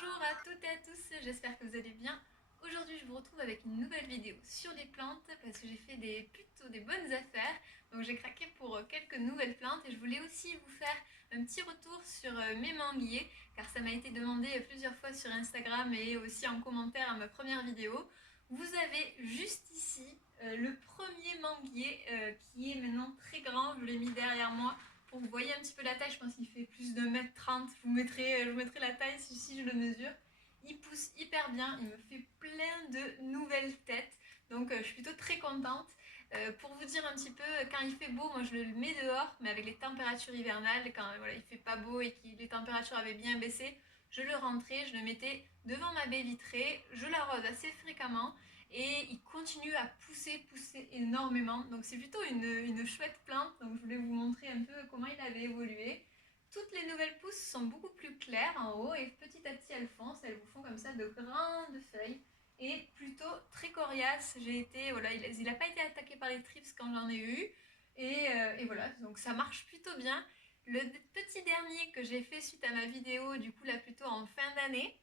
Bonjour à toutes et à tous, j'espère que vous allez bien. Aujourd'hui je vous retrouve avec une nouvelle vidéo sur les plantes parce que j'ai fait plutôt des bonnes affaires. Donc j'ai craqué pour quelques nouvelles plantes et je voulais aussi vous faire un petit retour sur mes manguiers car ça m'a été demandé plusieurs fois sur Instagram et aussi en commentaire à ma première vidéo. Vous avez juste ici le premier manguier qui est maintenant très grand, je l'ai mis derrière moi. Pour que vous voyez un petit peu la taille, je pense qu'il fait plus de 1m30. Je vous mettrai la taille si je le mesure. Il pousse hyper bien, il me fait plein de nouvelles têtes. Donc je suis plutôt très contente. Pour vous dire un petit peu, quand il fait beau, moi je le mets dehors, mais avec les températures hivernales, quand voilà, il fait pas beau et que les températures avaient bien baissé, je le rentrais, je le mettais devant ma baie vitrée, je l'arrose assez fréquemment et il continue à pousser énormément. Donc c'est plutôt une chouette plante, donc je voulais vous montrer un peu comment il avait évolué. Toutes les nouvelles pousses sont beaucoup plus claires en haut et petit à petit elles foncent, elles vous font comme ça de grandes feuilles et plutôt très coriaces. Voilà, il n'a pas été attaqué par les trips quand j'en ai eu et voilà, donc ça marche plutôt bien. Le petit dernier que j'ai fait suite à ma vidéo, du coup là plutôt en fin d'année,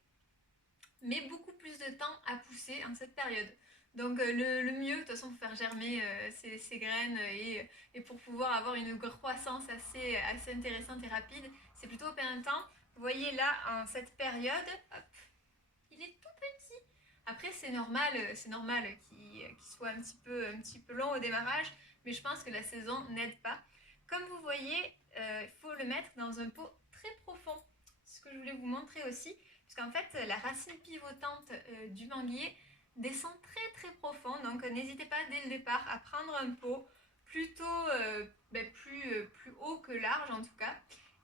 met beaucoup plus de temps à pousser en cette période. Donc le mieux, de toute façon, pour faire germer ces graines et pour pouvoir avoir une croissance assez intéressante et rapide, c'est plutôt au printemps. Vous voyez là, en cette période, hop, il est tout petit. Après, c'est normal qu'il soit un petit peu long au démarrage, mais je pense que la saison n'aide pas. Comme vous voyez, il faut le mettre dans un pot très profond. Ce que je voulais vous montrer aussi, puisqu'en fait, la racine pivotante du manguier descend très profond, donc n'hésitez pas dès le départ à prendre un pot plutôt plus haut que large en tout cas.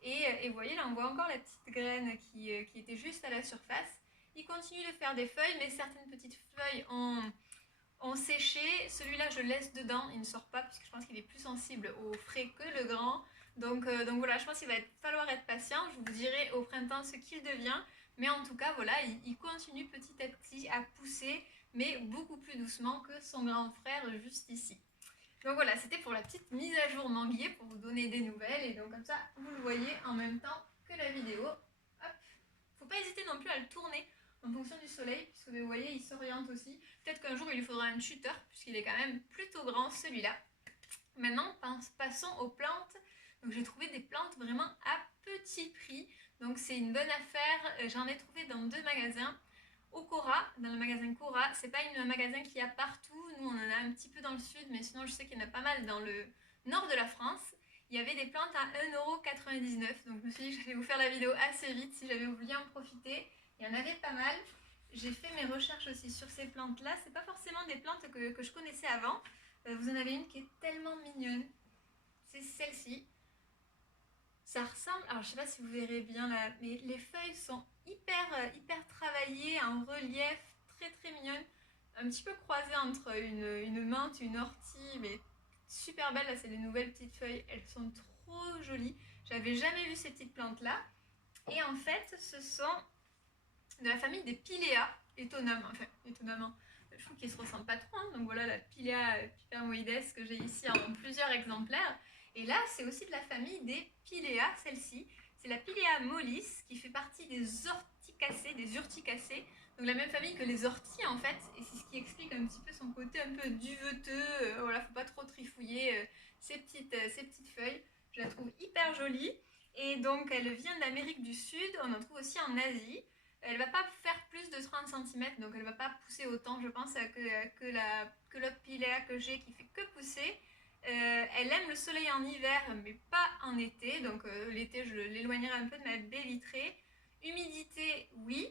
Et vous voyez, là on voit encore la petite graine qui était juste à la surface. Il continue de faire des feuilles, mais certaines petites feuilles ont séché. Celui-là, je le laisse dedans, il ne sort pas, puisque je pense qu'il est plus sensible au frais que le grand. Donc voilà, je pense qu'il va falloir être patient. Je vous dirai au printemps ce qu'il devient. Mais en tout cas, voilà, il continue petit à petit à pousser, mais beaucoup plus doucement que son grand frère juste ici. Donc voilà, c'était pour la petite mise à jour manguier, pour vous donner des nouvelles. Et donc comme ça, vous le voyez en même temps que la vidéo. Hop. Faut pas hésiter non plus à le tourner en fonction du soleil, puisque vous voyez, il s'oriente aussi. Peut-être qu'un jour, il lui faudra un tuteur, puisqu'il est quand même plutôt grand, celui-là. Maintenant, passons aux plantes. Donc j'ai trouvé des plantes vraiment à petit prix. Donc c'est une bonne affaire. J'en ai trouvé dans 2 magasins. Au Cora, dans le magasin Cora, c'est pas un magasin qu'il y a partout. Nous, on en a un petit peu dans le sud, mais sinon, je sais qu'il y en a pas mal dans le nord de la France. Il y avait des plantes à 1,99 €. Donc je me suis dit que j'allais vous faire la vidéo assez vite si j'avais oublié en profiter. Il y en avait pas mal. J'ai fait mes recherches aussi sur ces plantes-là. C'est pas forcément des plantes que je connaissais avant. Vous en avez une qui est tellement mignonne. C'est celle-ci. Ça ressemble, alors je sais pas si vous verrez bien là, mais les feuilles sont hyper travaillées, en relief, très mignonnes. Un petit peu croisées entre une menthe, une ortie, mais super belle. Là, c'est les nouvelles petites feuilles. Elles sont trop jolies. J'avais jamais vu ces petites plantes-là. Et en fait, ce sont de la famille des Pilea, étonnamment. Je trouve qu'ils se ressemblent pas trop, hein. Donc voilà la Pilea pipermoides que j'ai ici en plusieurs exemplaires. Et là, c'est aussi de la famille des Pilea, celle-ci. C'est la Pilea mollis qui fait partie des urticacées. Donc la même famille que les orties en fait. Et c'est ce qui explique un petit peu son côté un peu duveteux. Voilà, faut pas trop trifouiller ces petites feuilles. Je la trouve hyper jolie. Et donc elle vient d'Amérique du Sud. On en trouve aussi en Asie. Elle va pas faire plus de 30 cm, donc elle va pas pousser autant, je pense, que l'autre Pilea que j'ai qui fait que pousser. Elle aime le soleil en hiver, mais pas en été, donc l'été je l'éloignerai un peu de ma baie vitrée. Humidité, oui.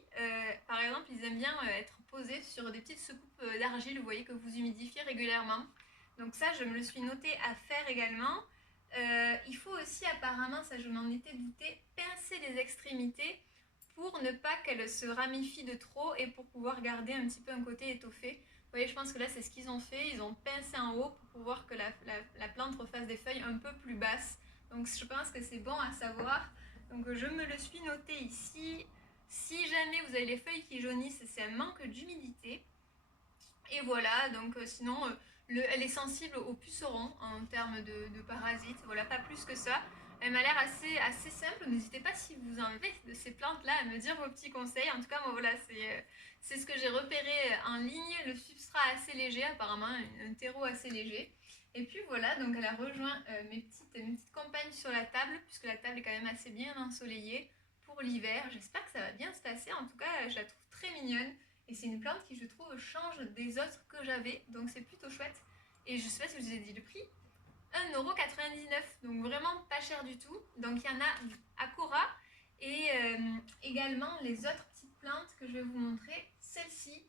Par exemple, ils aiment bien être posés sur des petites soucoupes d'argile, vous voyez, que vous humidifiez régulièrement. Donc ça, je me le suis noté à faire également. Il faut aussi apparemment, ça je m'en étais douté, pincer les extrémités pour ne pas qu'elle se ramifie de trop et pour pouvoir garder un petit peu un côté étoffé. Vous voyez, je pense que là, c'est ce qu'ils ont fait. Ils ont pincé en haut pour pouvoir que la plante refasse des feuilles un peu plus basses. Donc, je pense que c'est bon à savoir. Donc, je me le suis noté ici. Si jamais vous avez les feuilles qui jaunissent, c'est un manque d'humidité. Et voilà, donc sinon, elle est sensible aux pucerons en termes de parasites. Voilà, pas plus que ça. Elle m'a l'air assez simple. N'hésitez pas si vous en avez de ces plantes-là à me dire vos petits conseils. En tout cas, moi voilà, c'est ce que j'ai repéré en ligne. Le substrat assez léger, apparemment, un terreau assez léger. Et puis voilà, donc elle a rejoint mes petites compagnes sur la table, puisque la table est quand même assez bien ensoleillée pour l'hiver. J'espère que ça va bien se passer. En tout cas, je la trouve très mignonne. Et c'est une plante qui, je trouve, change des autres que j'avais. Donc c'est plutôt chouette. Et je sais pas si je vous ai dit le prix. 1,99€, donc vraiment pas cher du tout. Donc il y en a à Cora et également les autres petites plantes que je vais vous montrer. Celle-ci,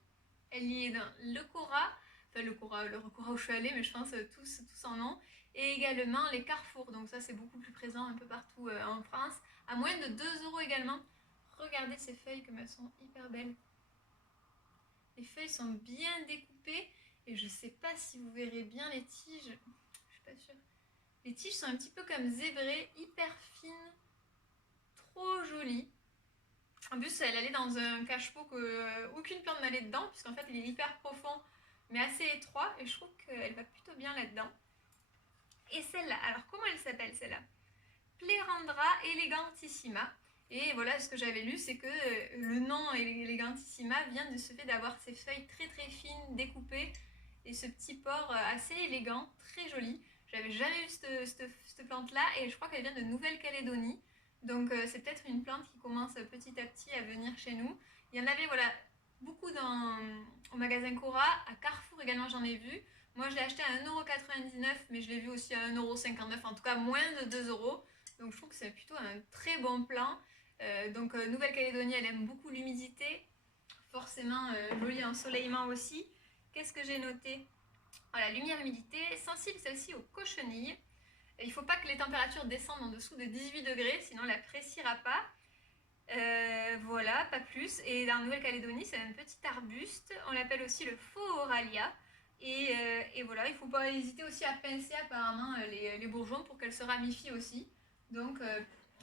elle y est dans le Cora, enfin le Cora où je suis allée, mais je pense tous en ont. Et également les Carrefour, donc ça c'est beaucoup plus présent un peu partout en France, à moins de 2€ également. Regardez ces feuilles comme elles sont hyper belles. Les feuilles sont bien découpées et je sais pas si vous verrez bien les tiges. Je suis pas sûre. Les tiges sont un petit peu comme zébrées, hyper fines, trop jolies. En plus, elle allait dans un cache-pot qu'aucune plante n'allait dedans, puisqu'en fait, il est hyper profond, mais assez étroit, et je trouve qu'elle va plutôt bien là-dedans. Et celle-là, alors comment elle s'appelle celle-là? Plérandra elegantissima. Et voilà, ce que j'avais lu, c'est que le nom elegantissima vient de ce fait d'avoir ces feuilles très très fines, découpées, et ce petit port assez élégant, très joli. J'avais jamais vu cette plante-là, et je crois qu'elle vient de Nouvelle-Calédonie. Donc c'est peut-être une plante qui commence petit à petit à venir chez nous. Il y en avait voilà, beaucoup au magasin Cora, à Carrefour également j'en ai vu. Moi je l'ai acheté à 1,99€, mais je l'ai vu aussi à 1,59€, en tout cas moins de 2€. Donc je trouve que c'est plutôt un très bon plan. Nouvelle-Calédonie, elle aime beaucoup l'humidité. Forcément, joli ensoleillement aussi. Qu'est-ce que j'ai noté? Voilà, lumière-humidité, sensible celle-ci aux cochenilles. Il ne faut pas que les températures descendent en dessous de 18 degrés, sinon elle n'appréciera pas. Voilà, pas plus. Et en Nouvelle-Calédonie, c'est un petit arbuste. On l'appelle aussi le faux Oralia. Et voilà, il ne faut pas hésiter aussi à pincer apparemment les bourgeons pour qu'elles se ramifient aussi. Donc,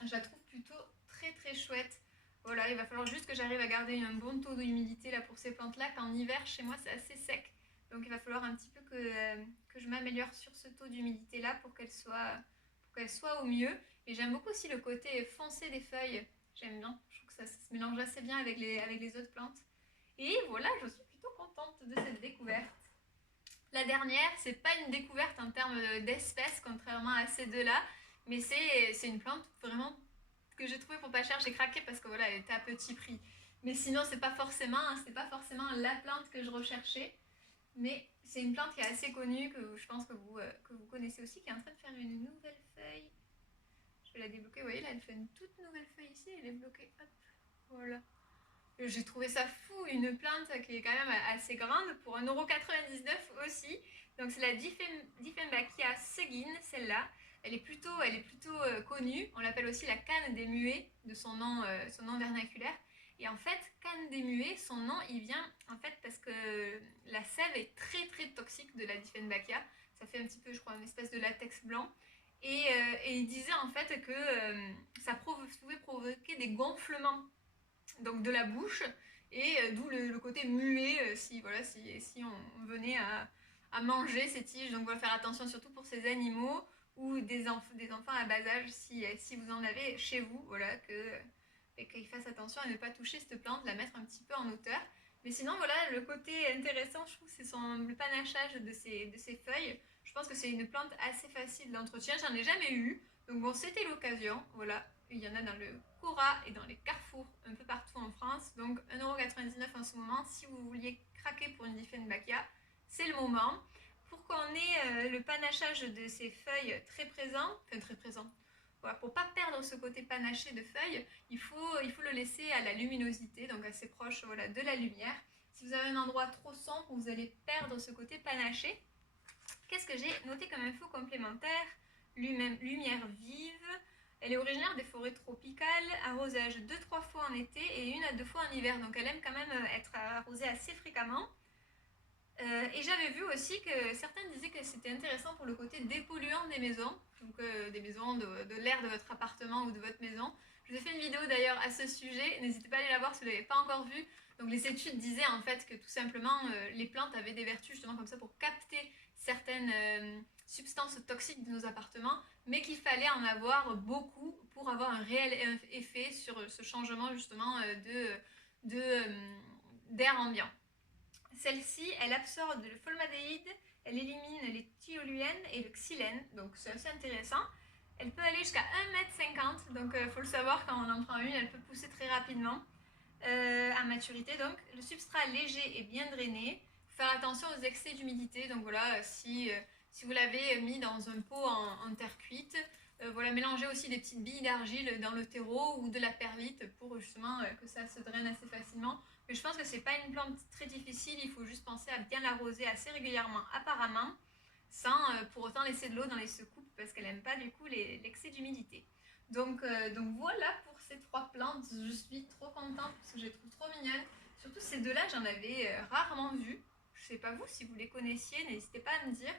je la trouve plutôt très très chouette. Voilà, il va falloir juste que j'arrive à garder un bon taux d'humidité là pour ces plantes-là, qu'en hiver, chez moi, c'est assez sec. Donc, il va falloir un petit peu que je m'améliore sur ce taux d'humidité-là pour qu'elle soit au mieux. Et j'aime beaucoup aussi le côté foncé des feuilles. J'aime bien, je trouve que ça se mélange assez bien avec les autres plantes. Et voilà, je suis plutôt contente de cette découverte. La dernière, c'est pas une découverte en termes d'espèces, contrairement à ces deux-là, mais c'est une plante vraiment que j'ai trouvée pour pas cher. J'ai craqué parce que voilà, elle était à petit prix. Mais sinon, c'est pas forcément la plante que je recherchais. Mais c'est une plante qui est assez connue, que je pense que vous connaissez aussi, qui est en train de faire une nouvelle feuille. Je vais la débloquer, vous voyez là, elle fait une toute nouvelle feuille ici, elle est bloquée, hop, voilà. J'ai trouvé ça fou, une plante qui est quand même assez grande pour 1,99€ aussi. Donc c'est la Dieffenbachia seguin, celle-là. Elle est plutôt connue, on l'appelle aussi la canne des muets, de son nom vernaculaire. Et en fait, canne des muets, son nom il vient en fait parce que la sève est très très toxique de la Dieffenbachia. Ça fait un petit peu, je crois, une espèce de latex blanc. Et il disait en fait que ça pouvait provoquer des gonflements donc de la bouche, et d'où le côté muet si on venait à manger ces tiges. Donc on va faire attention surtout pour ces animaux ou des enfants à bas âge si vous en avez chez vous, voilà, qu'ils fassent attention à ne pas toucher cette plante, la mettre un petit peu en hauteur. Mais sinon voilà, le côté intéressant je trouve c'est le panachage de ces feuilles. Je pense que c'est une plante assez facile d'entretien, j'en ai jamais eu, donc bon c'était l'occasion, voilà. Il y en a dans le Cora et dans les Carrefour un peu partout en France. Donc 1,99€ en ce moment. Si vous vouliez craquer pour une Dieffenbachia, c'est le moment. Pour qu'on ait le panachage de ces feuilles très présent, voilà, pour ne pas perdre ce côté panaché de feuilles, il faut le laisser à la luminosité, donc assez proche voilà, de la lumière. Si vous avez un endroit trop sombre, vous allez perdre ce côté panaché. Qu'est-ce que j'ai noté comme info complémentaire? Lumière vive. Elle est originaire des forêts tropicales, arrosage 2-3 fois en été et 1 à 2 fois en hiver. Donc elle aime quand même être arrosée assez fréquemment. Et j'avais vu aussi que certains disaient que c'était intéressant pour le côté dépolluant des maisons. Donc des maisons, de l'air de votre appartement ou de votre maison. Je vous ai fait une vidéo d'ailleurs à ce sujet. N'hésitez pas à aller la voir si vous ne l'avez pas encore vue. Donc les études disaient en fait que tout simplement les plantes avaient des vertus justement comme ça pour capter certaines substances toxiques de nos appartements, mais qu'il fallait en avoir beaucoup pour avoir un réel effet sur ce changement justement d'air ambiant. Celle-ci, elle absorbe le formaldéhyde, elle élimine les thioluènes et le xylène, donc c'est assez intéressant. Elle peut aller jusqu'à 1,50 m, donc il faut le savoir, quand on en prend une, elle peut pousser très rapidement, à maturité donc. Le substrat léger et bien drainé. Il faut faire attention aux excès d'humidité, donc voilà, si vous l'avez mis dans un pot en terre cuite, voilà, mélangez aussi des petites billes d'argile dans le terreau ou de la perlite pour justement que ça se draine assez facilement. Mais je pense que c'est pas une plante très difficile, il faut juste penser à bien l'arroser assez régulièrement apparemment, sans pour autant laisser de l'eau dans les secoupes parce qu'elle n'aime pas du coup l'excès d'humidité. Donc voilà pour ces 3 plantes, je suis trop contente parce que je les trouve trop mignonnes. Surtout ces deux-là, j'en avais rarement vu. Je sais pas vous si vous les connaissiez, n'hésitez pas à me dire.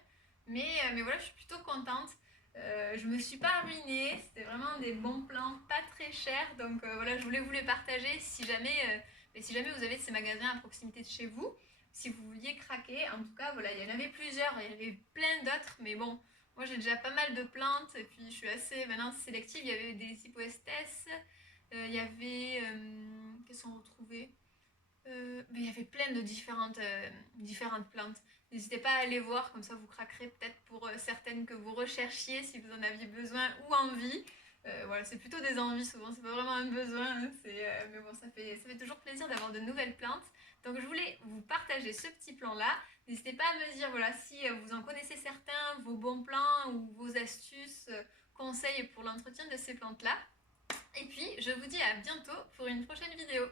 Mais voilà, je suis plutôt contente. Je me suis pas ruinée, c'était vraiment des bons plans, pas très chers. Donc voilà, je voulais vous les partager si jamais vous avez ces magasins à proximité de chez vous, si vous vouliez craquer. En tout cas, voilà, il y en avait plusieurs, il y en avait plein d'autres, mais bon, moi j'ai déjà pas mal de plantes et puis je suis assez maintenant sélective. Il y avait des hypoestes, il y avait. Qu'est-ce qu'on retrouvait mais il y avait plein de différentes plantes. N'hésitez pas à aller voir, comme ça vous craquerez peut-être pour certaines que vous recherchiez si vous en aviez besoin ou envie. Voilà, c'est plutôt des envies souvent, c'est pas vraiment un besoin, hein, mais bon, ça fait toujours plaisir d'avoir de nouvelles plantes. Donc je voulais vous partager ce petit plan-là. N'hésitez pas à me dire voilà, si vous en connaissez certains, vos bons plans ou vos astuces, conseils pour l'entretien de ces plantes-là. Et puis, je vous dis à bientôt pour une prochaine vidéo.